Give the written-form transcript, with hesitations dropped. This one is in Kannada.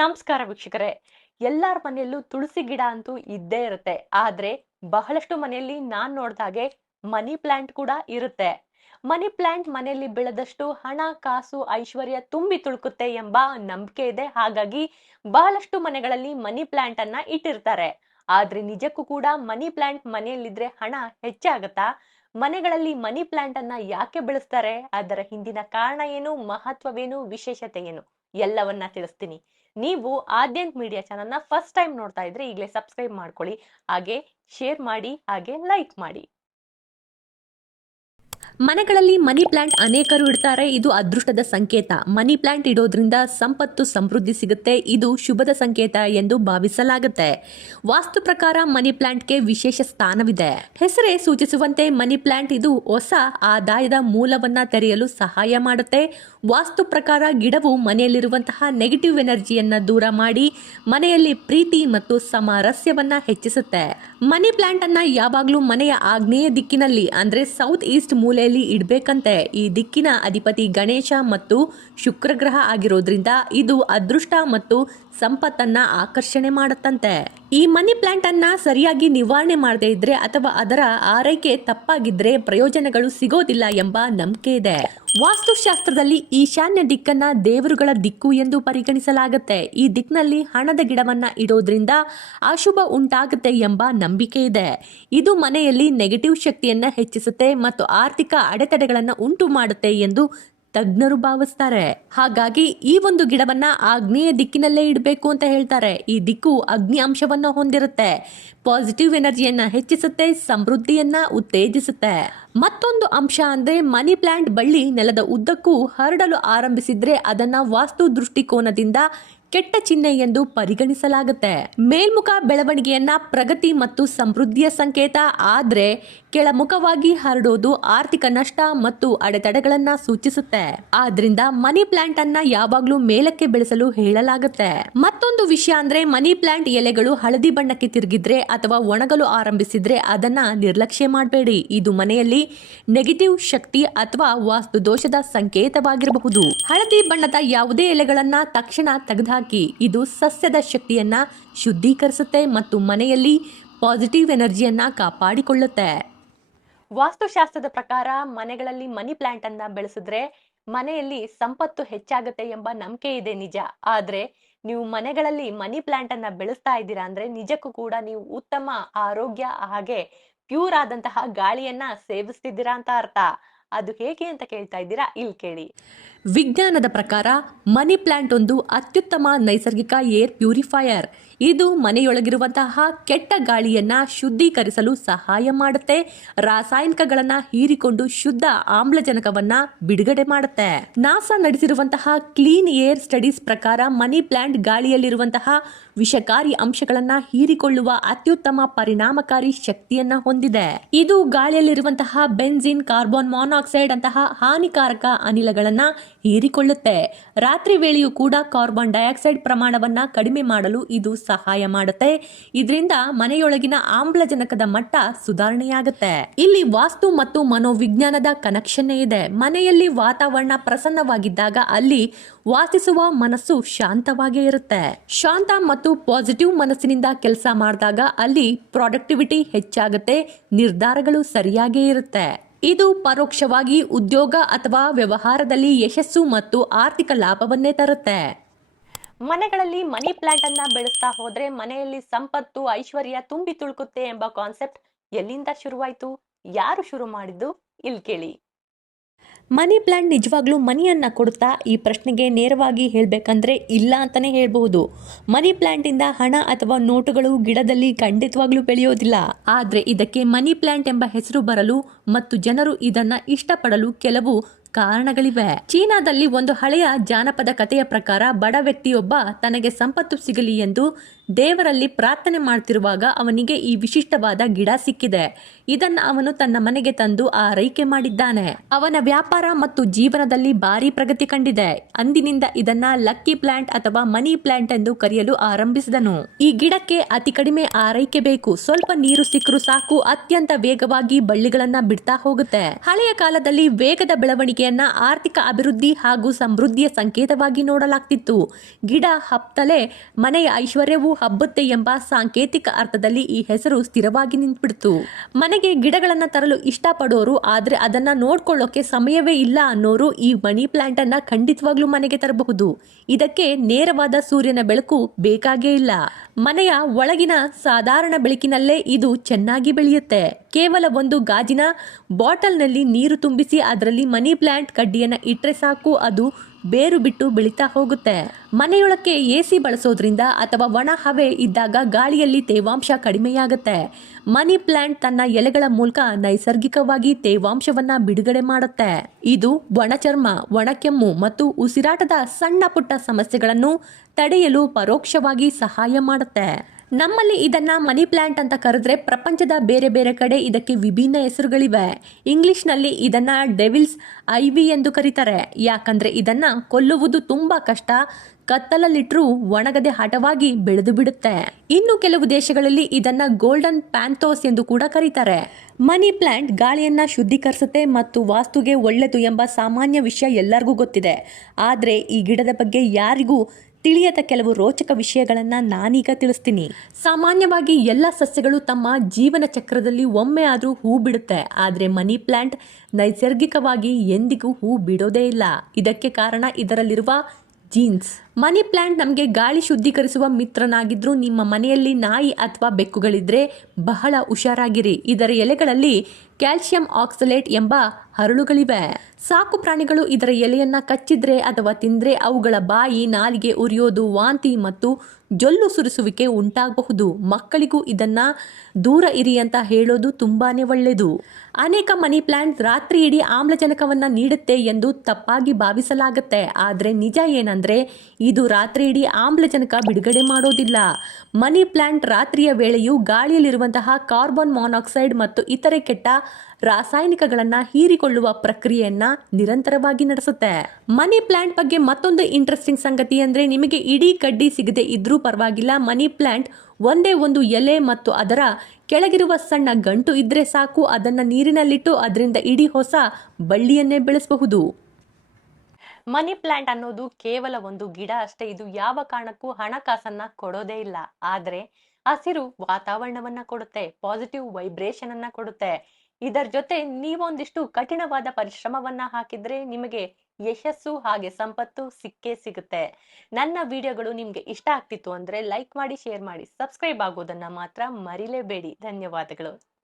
ನಮಸ್ಕಾರ ವೀಕ್ಷಕರೇ. ಎಲ್ಲಾರ ಮನೆಯಲ್ಲೂ ತುಳಸಿ ಗಿಡ ಅಂತೂ ಇದ್ದೇ ಇರುತ್ತೆ. ಆದ್ರೆ ಬಹಳಷ್ಟು ಮನೆಯಲ್ಲಿ ನಾನ್ ನೋಡ್ದಾಗೆ ಮನಿ ಪ್ಲಾಂಟ್ ಕೂಡ ಇರುತ್ತೆ. ಮನಿ ಪ್ಲಾಂಟ್ ಮನೆಯಲ್ಲಿ ಬೆಳೆದಷ್ಟು ಹಣ, ಕಾಸು, ಐಶ್ವರ್ಯ ತುಂಬಿ ತುಳುಕುತ್ತೆ ಎಂಬ ನಂಬಿಕೆ ಇದೆ. ಹಾಗಾಗಿ ಬಹಳಷ್ಟು ಮನೆಗಳಲ್ಲಿ ಮನಿ ಪ್ಲಾಂಟ್ ಅನ್ನ ಇಟ್ಟಿರ್ತಾರೆ. ಆದ್ರೆ ನಿಜಕ್ಕೂ ಕೂಡ ಮನಿ ಪ್ಲಾಂಟ್ ಮನೆಯಲ್ಲಿದ್ರೆ ಹಣ ಹೆಚ್ಚಾಗತ್ತಾ? ಮನೆಗಳಲ್ಲಿ ಮನಿ ಪ್ಲಾಂಟ್ ಅನ್ನ ಯಾಕೆ ಬೆಳೆಸ್ತಾರೆ? ಅದರ ಹಿಂದಿನ ಕಾರಣ ಏನು, ಮಹತ್ವವೇನು, ವಿಶೇಷತೆ ಏನು ಎಲ್ಲವನ್ನ ತಿಳಿಸ್ತೀನಿ. ನೀವು ಆದ್ಯಂತ್ ಮೀಡಿಯಾ ಚಾನಲ್ನ ಫಸ್ಟ್ ಟೈಮ್ ನೋಡ್ತಾ ಇದ್ರೆ ಈಗಲೇ ಸಬ್ಸ್ಕ್ರೈಬ್ ಮಾಡ್ಕೊಳ್ಳಿ, ಹಾಗೆ ಶೇರ್ ಮಾಡಿ, ಹಾಗೆ ಲೈಕ್ ಮಾಡಿ. ಮನೆಗಳಲ್ಲಿ ಮನಿ ಪ್ಲಾಂಟ್ ಅನೇಕರು ಇಡ್ತಾರೆ. ಇದು ಅದೃಷ್ಟದ ಸಂಕೇತ. ಮನಿ ಪ್ಲಾಂಟ್ ಇಡೋದ್ರಿಂದ ಸಂಪತ್ತು ಸಮೃದ್ಧಿ ಸಿಗುತ್ತೆ. ಇದು ಶುಭದ ಸಂಕೇತ ಎಂದು ಭಾವಿಸಲಾಗುತ್ತೆ. ವಾಸ್ತು ಪ್ರಕಾರ ಮನಿ ಪ್ಲಾಂಟ್ಗೆ ವಿಶೇಷ ಸ್ಥಾನವಿದೆ. ಹೆಸರೇ ಸೂಚಿಸುವಂತೆ ಮನಿ ಪ್ಲಾಂಟ್ ಇದು ಹೊಸ ಆದಾಯದ ಮೂಲವನ್ನ ತೆರೆಯಲು ಸಹಾಯ ಮಾಡುತ್ತೆ. ವಾಸ್ತು ಪ್ರಕಾರ ಗಿಡವು ಮನೆಯಲ್ಲಿರುವಂತಹ ನೆಗೆಟಿವ್ ಎನರ್ಜಿಯನ್ನ ದೂರ ಮಾಡಿ ಮನೆಯಲ್ಲಿ ಪ್ರೀತಿ ಮತ್ತು ಸಾಮರಸ್ಯವನ್ನ ಹೆಚ್ಚಿಸುತ್ತೆ. ಮನಿ ಪ್ಲಾಂಟ್ ಅನ್ನ ಯಾವಾಗಲೂ ಮನೆಯ ಆಗ್ನೇಯ ದಿಕ್ಕಿನಲ್ಲಿ ಅಂದ್ರೆ ಸೌತ್ ಈಸ್ಟ್ ಮೂಲೆಯಲ್ಲಿ ಇಡಬೇಕಂತೆ. ಈ ದಿಕ್ಕಿನ ಅಧಿಪತಿ ಗಣೇಶ ಮತ್ತು ಶುಕ್ರ ಗ್ರಹ ಆಗಿರೋದ್ರಿಂದ ಇದು ಅದೃಷ್ಟ ಮತ್ತು ಸಂಪತ್ತನ್ನ ಆಕರ್ಷಣೆ ಮಾಡುತ್ತಂತೆ. ಈ ಮನಿ ಪ್ಲಾಂಟ್ ಅನ್ನ ಸರಿಯಾಗಿ ನಿವಾರಣೆ ಮಾಡದೇ ಇದ್ರೆ ಅಥವಾ ಅದರ ಆರೈಕೆ ತಪ್ಪಾಗಿದ್ರೆ ಪ್ರಯೋಜನಗಳು ಸಿಗೋದಿಲ್ಲ ಎಂಬ ನಂಬಿಕೆ ಇದೆ. ವಾಸ್ತುಶಾಸ್ತ್ರದಲ್ಲಿ ಈಶಾನ್ಯ ದಿಕ್ಕನ್ನ ದೇವರುಗಳ ದಿಕ್ಕು ಎಂದು ಪರಿಗಣಿಸಲಾಗುತ್ತೆ. ಈ ದಿಕ್ಕಿನಲ್ಲಿ ಹಣದ ಗಿಡವನ್ನ ಇಡೋದ್ರಿಂದ ಅಶುಭ ಉಂಟಾಗುತ್ತೆ ಎಂಬ ನಂಬಿಕೆ ಇದೆ. ಇದು ಮನೆಯಲ್ಲಿ ನೆಗೆಟಿವ್ ಶಕ್ತಿಯನ್ನ ಹೆಚ್ಚಿಸುತ್ತೆ ಮತ್ತು ಆರ್ಥಿಕ ಅಡೆತಡೆಗಳನ್ನು ಉಂಟು ಮಾಡುತ್ತೆ ಎಂದು ತಜ್ಞರು ಭಾವಿಸ್ತಾರೆ. ಹಾಗಾಗಿ ಈ ಒಂದು ಗಿಡವನ್ನ ಆಗ್ನೇಯ ದಿಕ್ಕಿನಲ್ಲೇ ಇಡಬೇಕು ಅಂತ ಹೇಳ್ತಾರೆ. ಈ ದಿಕ್ಕು ಅಗ್ನಿ ಅಂಶವನ್ನ ಹೊಂದಿರುತ್ತೆ, ಪಾಸಿಟಿವ್ ಎನರ್ಜಿಯನ್ನ ಹೆಚ್ಚಿಸುತ್ತೆ, ಸಮೃದ್ಧಿಯನ್ನ ಉತ್ತೇಜಿಸುತ್ತೆ. ಮತ್ತೊಂದು ಅಂಶ ಅಂದ್ರೆ ಮನಿ ಪ್ಲಾಂಟ್ ಬಳ್ಳಿ ನೆಲದ ಉದ್ದಕ್ಕೂ ಹರಡಲು ಆರಂಭಿಸಿದ್ರೆ ಅದನ್ನ ವಾಸ್ತು ದೃಷ್ಟಿಕೋನದಿಂದ ಕೆಟ್ಟ ಚಿಹ್ನೆ ಎಂದು ಪರಿಗಣಿಸಲಾಗುತ್ತೆ. ಮೇಲ್ಮುಖ ಬೆಳವಣಿಗೆಯನ್ನ ಪ್ರಗತಿ ಮತ್ತು ಸಮೃದ್ಧಿಯ ಸಂಕೇತ, ಆದ್ರೆ ಕೆಳಮುಖವಾಗಿ ಹರಡೋದು ಆರ್ಥಿಕ ನಷ್ಟ ಮತ್ತು ಅಡೆತಡೆಗಳನ್ನ ಸೂಚಿಸುತ್ತೆ. ಆದ್ರಿಂದ ಮನಿ ಪ್ಲಾಂಟ್ ಅನ್ನ ಯಾವಾಗ್ಲೂ ಮೇಲಕ್ಕೆ ಬೆಳೆಸಲು ಹೇಳಲಾಗುತ್ತೆ. ಮತ್ತೊಂದು ವಿಷಯ ಅಂದ್ರೆ ಮನಿ ಪ್ಲಾಂಟ್ ಎಲೆಗಳು ಹಳದಿ ಬಣ್ಣಕ್ಕೆ ತಿರುಗಿದ್ರೆ ಅಥವಾ ಒಣಗಲು ಆರಂಭಿಸಿದ್ರೆ ಅದನ್ನ ನಿರ್ಲಕ್ಷ್ಯ ಮಾಡಬೇಡಿ. ಇದು ಮನೆಯಲ್ಲಿ ನೆಗೆಟಿವ್ ಶಕ್ತಿ ಅಥವಾ ವಾಸ್ತು ದೋಷದ ಸಂಕೇತವಾಗಿರಬಹುದು. ಹಳದಿ ಬಣ್ಣದ ಯಾವುದೇ ಎಲೆಗಳನ್ನ ತಕ್ಷಣ ತೆಗೆದುಹಾಕಿ. ಇದು ಸಸ್ಯದ ಶಕ್ತಿಯನ್ನ ಶುದ್ಧೀಕರಿಸುತ್ತೆ ಮತ್ತು ಮನೆಯಲ್ಲಿ ಪಾಸಿಟಿವ್ ಎನರ್ಜಿಯನ್ನ ಕಾಪಾಡಿಕೊಳ್ಳುತ್ತೆ. ವಾಸ್ತುಶಾಸ್ತ್ರದ ಪ್ರಕಾರ ಮನೆಗಳಲ್ಲಿ ಮನಿ ಪ್ಲಾಂಟ್ ಅನ್ನ ಬೆಳೆಸಿದ್ರೆ ಮನೆಯಲ್ಲಿ ಸಂಪತ್ತು ಹೆಚ್ಚಾಗುತ್ತೆ ಎಂಬ ನಂಬಿಕೆ ಇದೆ, ನಿಜ. ಆದ್ರೆ ನೀವು ಮನೆಗಳಲ್ಲಿ ಮನಿ ಪ್ಲಾಂಟ್ ಅನ್ನ ಬೆಳೆಸ್ತಾ ಇದ್ದೀರಾ ಅಂದ್ರೆ ನಿಜಕ್ಕೂ ಕೂಡ ನೀವು ಉತ್ತಮ ಆರೋಗ್ಯ ಹಾಗೆ ಪ್ಯೂರ್ ಆದಂತಹ ಗಾಳಿಯನ್ನ ಸೇವಿಸ್ತಿದ್ದೀರಾ ಅಂತ ಅರ್ಥ. ಅದು ಹೇಗೆ ಅಂತ ಕೇಳ್ತಾ ಇದ್ದೀರಾ? ಇಲ್ಲಿ ಕೇಳಿ. ವಿಜ್ಞಾನದ ಪ್ರಕಾರ ಮನಿ ಪ್ಲಾಂಟ್ ಒಂದು ಅತ್ಯುತ್ತಮ ನೈಸರ್ಗಿಕ ಏರ್ ಪ್ಯೂರಿಫೈಯರ್. ಇದು ಮನೆಯೊಳಗಿರುವಂತಹ ಕೆಟ್ಟ ಗಾಳಿಯನ್ನ ಶುದ್ಧೀಕರಿಸಲು ಸಹಾಯ ಮಾಡುತ್ತೆ. ರಾಸಾಯನಿಕಗಳನ್ನ ಹೀರಿಕೊಂಡು ಶುದ್ಧ ಆಮ್ಲಜನಕವನ್ನ ಬಿಡುಗಡೆ ಮಾಡುತ್ತೆ. ನಾಸಾ ನಡೆಸಿರುವಂತಹ ಕ್ಲೀನ್ ಏರ್ ಸ್ಟಡೀಸ್ ಪ್ರಕಾರ ಮನಿ ಪ್ಲಾಂಟ್ ಗಾಳಿಯಲ್ಲಿರುವಂತಹ ವಿಷಕಾರಿ ಅಂಶಗಳನ್ನ ಹೀರಿಕೊಳ್ಳುವ ಅತ್ಯುತ್ತಮ ಪರಿಣಾಮಕಾರಿ ಶಕ್ತಿಯನ್ನ ಹೊಂದಿದೆ. ಇದು ಗಾಳಿಯಲ್ಲಿರುವಂತಹ ಬೆನ್ಸಿನ್, ಕಾರ್ಬನ್ ಮಾನಾಕ್ಸೈಡ್ ಅಂತಹ ಹಾನಿಕಾರಕ ಅನಿಲಗಳನ್ನ ಹೀರಿಕೊಳ್ಳುತ್ತೆ. ರಾತ್ರಿ ವೇಳೆಯೂ ಕೂಡ ಕಾರ್ಬನ್ ಡೈಆಕ್ಸೈಡ್ ಪ್ರಮಾಣವನ್ನ ಕಡಿಮೆ ಮಾಡಲು ಇದು ಸಹಾಯ ಮಾಡುತ್ತೆ. ಇದರಿಂದ ಮನೆಯೊಳಗಿನ ಆಮ್ಲಜನಕದ ಮಟ್ಟ ಸುಧಾರಣೆಯಾಗುತ್ತೆ. ಇಲ್ಲಿ ವಾಸ್ತು ಮತ್ತು ಮನೋವಿಜ್ಞಾನದ ಕನೆಕ್ಷನ್ ಇದೆ. ಮನೆಯಲ್ಲಿ ವಾತಾವರಣ ಪ್ರಸನ್ನವಾಗಿದ್ದಾಗ ಅಲ್ಲಿ ವಾಸಿಸುವ ಮನಸ್ಸು ಶಾಂತವಾಗೇ ಇರುತ್ತೆ. ಶಾಂತ ಮತ್ತು ಪಾಸಿಟಿವ್ ಮನಸ್ಸಿನಿಂದ ಕೆಲಸ ಮಾಡಿದಾಗ ಅಲ್ಲಿ ಪ್ರೊಡಕ್ಟಿವಿಟಿ ಹೆಚ್ಚಾಗುತ್ತೆ, ನಿರ್ಧಾರಗಳು ಸರಿಯಾಗೇ ಇರುತ್ತೆ. ಇದು ಪರೋಕ್ಷವಾಗಿ ಉದ್ಯೋಗ ಅಥವಾ ವ್ಯವಹಾರದಲ್ಲಿ ಯಶಸ್ಸು ಮತ್ತು ಆರ್ಥಿಕ ಲಾಭವನ್ನೇ ತರುತ್ತೆ. ಮನೆಗಳಲ್ಲಿ ಮನಿ ಪ್ಲಾಂಟ್ ಅನ್ನ ಬೆಳೆಸ್ತಾ ಹೋದ್ರೆ ಮನೆಯಲ್ಲಿ ಸಂಪತ್ತು, ಐಶ್ವರ್ಯ ತುಂಬಿ ತುಳುಕುತ್ತೆ ಎಂಬ ಕಾನ್ಸೆಪ್ಟ್ ಎಲ್ಲಿಂದ ಶುರುವಾಯ್ತು? ಯಾರು ಶುರು ಮಾಡಿದ್ದು? ಇಲ್ಲಿ ಕೇಳಿ. ಮನಿ ಪ್ಲಾಂಟ್ ನಿಜವಾಗ್ಲೂ ಮನಿಯನ್ನ ಕೊಡುತ್ತಾ? ಈ ಪ್ರಶ್ನೆಗೆ ನೇರವಾಗಿ ಹೇಳಬೇಕಂದ್ರೆ ಇಲ್ಲ ಅಂತಾನೆ ಹೇಳ್ಬಹುದು. ಮನಿ ಪ್ಲಾಂಟ್ ಇಂದ ಹಣ ಅಥವಾ ನೋಟುಗಳು ಗಿಡದಲ್ಲಿ ಖಂಡಿತವಾಗ್ಲೂ ಬೆಳೆಯೋದಿಲ್ಲ. ಆದ್ರೆ ಇದಕ್ಕೆ ಮನಿ ಪ್ಲಾಂಟ್ ಎಂಬ ಹೆಸರು ಬರಲು ಮತ್ತು ಜನರು ಇದನ್ನ ಇಷ್ಟಪಡಲು ಕೆಲವು ಕಾರಣಗಳಿವೆ. ಚೀನಾದಲ್ಲಿ ಒಂದು ಹಳೆಯ ಜಾನಪದ ಕಥೆಯ ಪ್ರಕಾರ ಬಡ ವ್ಯಕ್ತಿಯೊಬ್ಬ ತನಗೆ ಸಂಪತ್ತು ಸಿಗಲಿ ಎಂದು ದೇವರಲ್ಲಿ ಪ್ರಾರ್ಥನೆ ಮಾಡ್ತಿರುವಾಗ ಅವನಿಗೆ ಈ ವಿಶಿಷ್ಟವಾದ ಗಿಡ ಸಿಕ್ಕಿದೆ. ಇದನ್ನ ಅವನು ತನ್ನ ಮನೆಗೆ ತಂದು ಆರೈಕೆ ಮಾಡಿದ್ದಾನೆ. ಅವನ ವ್ಯಾಪಾರ ಮತ್ತು ಜೀವನದಲ್ಲಿ ಭಾರಿ ಪ್ರಗತಿ ಕಂಡಿದೆ. ಅಂದಿನಿಂದ ಇದನ್ನ ಲಕ್ಕಿ ಪ್ಲಾಂಟ್ ಅಥವಾ ಮನಿ ಪ್ಲಾಂಟ್ ಎಂದು ಕರೆಯಲು ಆರಂಭಿಸಿದನು. ಈ ಗಿಡಕ್ಕೆ ಅತಿ ಕಡಿಮೆ ಆರೈಕೆ ಬೇಕು. ಸ್ವಲ್ಪ ನೀರು ಸಿಕ್ಕರೂ ಸಾಕು, ಅತ್ಯಂತ ವೇಗವಾಗಿ ಬಳ್ಳಿಗಳನ್ನ ಬಿಡ್ತಾ ಹೋಗುತ್ತೆ. ಹಳೆಯ ಕಾಲದಲ್ಲಿ ವೇಗದ ಬೆಳವಣಿಗೆ ಕಡ್ಡಿಯನ್ನ ಆರ್ಥಿಕ ಅಭಿವೃದ್ಧಿ ಹಾಗೂ ಸಮೃದ್ಧಿಯ ಸಂಕೇತವಾಗಿ ನೋಡಲಾಗ್ತಿತ್ತು. ಗಿಡ ಹಬ್ಬತಲೇ ಮನೆಯ ಐಶ್ವರ್ಯವು ಹಬ್ಬುತ್ತೆ ಎಂಬ ಸಾಂಕೇತಿಕ ಅರ್ಥದಲ್ಲಿ ಈ ಹೆಸರು ಸ್ಥಿರವಾಗಿ ನಿಂತ್ಬಿಡ್ತು. ಮನೆಗೆ ಗಿಡಗಳನ್ನ ತರಲು ಇಷ್ಟಪಡೋರು ಆದ್ರೆ ಅದನ್ನ ನೋಡ್ಕೊಳ್ಳೋಕೆ ಸಮಯವೇ ಇಲ್ಲ ಅನ್ನೋರು ಈ ಮನಿ ಪ್ಲಾಂಟ್ ಅನ್ನ ಖಂಡಿತವಾಗ್ಲೂ ಮನೆಗೆ ತರಬಹುದು. ಇದಕ್ಕೆ ನೇರವಾದ ಸೂರ್ಯನ ಬೆಳಕು ಬೇಕಾಗೇ ಇಲ್ಲ. ಮನೆಯ ಒಳಗಿನ ಸಾಧಾರಣ ಬೆಳಕಿನಲ್ಲೇ ಇದು ಚೆನ್ನಾಗಿ ಬೆಳೆಯುತ್ತೆ. ಕೇವಲ ಒಂದು ಗಾಜಿನ ಬಾಟಲ್ನಲ್ಲಿ ನೀರು ತುಂಬಿಸಿ ಅದರಲ್ಲಿ ಮನಿ ಪ್ಲಾಂಟ್ ಕಡ್ಡಿಯನ್ನ ಇಟ್ರೆ ಸಾಕು, ಅದು ಬೇರು ಬಿಟ್ಟು ಬೆಳೀತಾ ಹೋಗುತ್ತೆ. ಮನೆಯೊಳಕ್ಕೆ ಎಸಿ ಬಳಸೋದ್ರಿಂದ ಅಥವಾ ಒಣ ಹವೆ ಇದ್ದಾಗ ಗಾಳಿಯಲ್ಲಿ ತೇವಾಂಶ ಕಡಿಮೆಯಾಗುತ್ತೆ. ಮನಿ ಪ್ಲಾಂಟ್ ತನ್ನ ಎಲೆಗಳ ಮೂಲಕ ನೈಸರ್ಗಿಕವಾಗಿ ತೇವಾಂಶವನ್ನ ಬಿಡುಗಡೆ ಮಾಡುತ್ತೆ. ಇದು ಒಣ ಚರ್ಮ, ಒಣ ಕೆಮ್ಮು ಮತ್ತು ಉಸಿರಾಟದ ಸಣ್ಣ ಪುಟ್ಟ ಸಮಸ್ಯೆಗಳನ್ನು ತಡೆಯಲು ಪರೋಕ್ಷವಾಗಿ ಸಹಾಯ ಮಾಡುತ್ತೆ. ನಮ್ಮಲ್ಲಿ ಇದನ್ನ ಮನಿ ಪ್ಲಾಂಟ್ ಅಂತ ಕರೆದ್ರೆ ಪ್ರಪಂಚದ ಬೇರೆ ಬೇರೆ ಕಡೆ ಇದಕ್ಕೆ ವಿಭಿನ್ನ ಹೆಸರುಗಳಿವೆ. ಇಂಗ್ಲಿಷ್ನಲ್ಲಿ ಇದನ್ನ ಡೆವಿಲ್ಸ್ ಐವಿ ಎಂದು ಕರೀತಾರೆ. ಯಾಕಂದ್ರೆ ಇದನ್ನ ಕೊಲ್ಲುವುದು ತುಂಬಾ ಕಷ್ಟ, ಕತ್ತಲಲ್ಲಿಟ್ರೂ ಒಣಗದೆ ಹಠವಾಗಿ ಬೆಳೆದು ಬಿಡುತ್ತೆ. ಇನ್ನು ಕೆಲವು ದೇಶಗಳಲ್ಲಿ ಇದನ್ನ ಗೋಲ್ಡನ್ ಪ್ಯಾಂಥೋಸ್ ಎಂದು ಕೂಡ ಕರೀತಾರೆ. ಮನಿ ಪ್ಲಾಂಟ್ ಗಾಳಿಯನ್ನ ಶುದ್ಧೀಕರಿಸುತ್ತೆ ಮತ್ತು ವಾಸ್ತುಗೆ ಒಳ್ಳೆದು ಎಂಬ ಸಾಮಾನ್ಯ ವಿಷಯ ಎಲ್ಲರಿಗೂ ಗೊತ್ತಿದೆ. ಆದ್ರೆ ಈ ಗಿಡದ ಬಗ್ಗೆ ಯಾರಿಗೂ ತಿಳಿಯದ ಕೆಲವು ರೋಚಕ ವಿಷಯಗಳನ್ನ ನಾನೀಗ ತಿಳಿಸ್ತೀನಿ. ಸಾಮಾನ್ಯವಾಗಿ ಎಲ್ಲ ಸಸ್ಯಗಳು ತಮ್ಮ ಜೀವನ ಚಕ್ರದಲ್ಲಿ ಒಮ್ಮೆ ಆದ್ರೂ ಹೂ ಬಿಡುತ್ತೆ. ಆದ್ರೆ ಮನಿ ಪ್ಲಾಂಟ್ ನೈಸರ್ಗಿಕವಾಗಿ ಎಂದಿಗೂ ಹೂ ಬಿಡೋದೇ ಇಲ್ಲ. ಇದಕ್ಕೆ ಕಾರಣ ಇದರಲ್ಲಿರುವ ಜೀನ್ಸ್. ಮನಿ ಪ್ಲಾಂಟ್ ನಮಗೆ ಗಾಳಿ ಶುದ್ಧೀಕರಿಸುವ ಮಿತ್ರನಾಗಿದ್ರು ನಿಮ್ಮ ಮನೆಯಲ್ಲಿ ನಾಯಿ ಅಥವಾ ಬೆಕ್ಕುಗಳಿದ್ರೆ ಬಹಳ ಹುಷಾರಾಗಿರಿ. ಇದರ ಎಲೆಗಳಲ್ಲಿ ಕ್ಯಾಲ್ಸಿಯಂ ಆಕ್ಸಲೇಟ್ ಎಂಬ ಹರಳುಗಳಿವೆ. ಸಾಕು ಪ್ರಾಣಿಗಳು ಇದರ ಎಲೆಯನ್ನ ಕಚ್ಚಿದ್ರೆ ಅಥವಾ ತಿಂದ್ರೆ ಅವುಗಳ ಬಾಯಿ, ನಾಲಿಗೆ ಉರಿಯೋದು, ವಾಂತಿ ಮತ್ತು ಜೊಲ್ಲು ಸುರಿಸುವಿಕೆ ಉಂಟಾಗಬಹುದು. ಮಕ್ಕಳಿಗೂ ಇದನ್ನ ದೂರ ಇರಿ ಅಂತ ಹೇಳೋದು ತುಂಬಾನೇ ಒಳ್ಳೆಯದು. ಅನೇಕ ಮನಿ ಪ್ಲಾಂಟ್ ರಾತ್ರಿ ಇಡೀ ಆಮ್ಲಜನಕವನ್ನ ನೀಡುತ್ತೆ ಎಂದು ತಪ್ಪಾಗಿ ಭಾವಿಸಲಾಗುತ್ತೆ. ಆದ್ರೆ ನಿಜ ಏನಂದ್ರೆ ಇದು ರಾತ್ರಿ ಇಡೀ ಆಮ್ಲಜನಕ ಬಿಡುಗಡೆ ಮಾಡೋದಿಲ್ಲ. ಮನಿ ಪ್ಲಾಂಟ್ ರಾತ್ರಿಯ ವೇಳೆಯೂ ಗಾಳಿಯಲ್ಲಿರುವಂತಹ ಕಾರ್ಬನ್ ಮಾನಾಕ್ಸೈಡ್ ಮತ್ತು ಇತರೆ ಕೆಟ್ಟ ರಾಸಾಯನಿಕಗಳನ್ನ ಹೀರಿಕೊಳ್ಳುವ ಪ್ರಕ್ರಿಯೆಯನ್ನ ನಿರಂತರವಾಗಿ ನಡೆಸುತ್ತೆ. ಮನಿ ಪ್ಲಾಂಟ್ ಬಗ್ಗೆ ಮತ್ತೊಂದು ಇಂಟ್ರೆಸ್ಟಿಂಗ್ ಸಂಗತಿ ಅಂದ್ರೆ ನಿಮಗೆ ಇಡೀ ಕಡ್ಡಿ ಸಿಗದೆ ಇದ್ರೂ ಪರವಾಗಿಲ್ಲ, ಮನಿ ಪ್ಲಾಂಟ್ ಒಂದೇ ಒಂದು ಎಲೆ ಮತ್ತು ಅದರ ಕೆಳಗಿರುವ ಸಣ್ಣ ಗಂಟು ಇದ್ರೆ ಸಾಕು, ಅದನ್ನ ನೀರಿನಲ್ಲಿಟ್ಟು ಅದರಿಂದ ಇಡೀ ಹೊಸ ಬಳ್ಳಿಯನ್ನೇ ಬೆಳೆಸಬಹುದು. ಮನಿ ಪ್ಲಾಂಟ್ ಅನ್ನೋದು ಕೇವಲ ಒಂದು ಗಿಡ ಅಷ್ಟೇ. ಇದು ಯಾವ ಕಾರಣಕ್ಕೂ ಹಣಕಾಸನ್ನ ಕೊಡೋದೇ ಇಲ್ಲ. ಆದ್ರೆ ಹಸಿರು ವಾತಾವರಣವನ್ನ ಕೊಡುತ್ತೆ, ಪಾಸಿಟಿವ್ ವೈಬ್ರೇಷನ್ ಅನ್ನ ಕೊಡುತ್ತೆ. ಇದರ ಜೊತೆ ನೀವೊಂದಿಷ್ಟು ಕಠಿಣವಾದ ಪರಿಶ್ರಮವನ್ನ ಹಾಕಿದ್ರೆ ನಿಮಗೆ ಯಶಸ್ಸು ಹಾಗೆ ಸಂಪತ್ತು ಸಿಕ್ಕೇ ಸಿಗುತ್ತೆ. ನನ್ನ ವಿಡಿಯೋಗಳು ನಿಮ್ಗೆ ಇಷ್ಟ ಆಗ್ತಿತ್ತು ಅಂದ್ರೆ ಲೈಕ್ ಮಾಡಿ, ಶೇರ್ ಮಾಡಿ, ಸಬ್ಸ್ಕ್ರೈಬ್ ಆಗೋದನ್ನ ಮಾತ್ರ ಮರಿಲೇಬೇಡಿ. ಧನ್ಯವಾದಗಳು.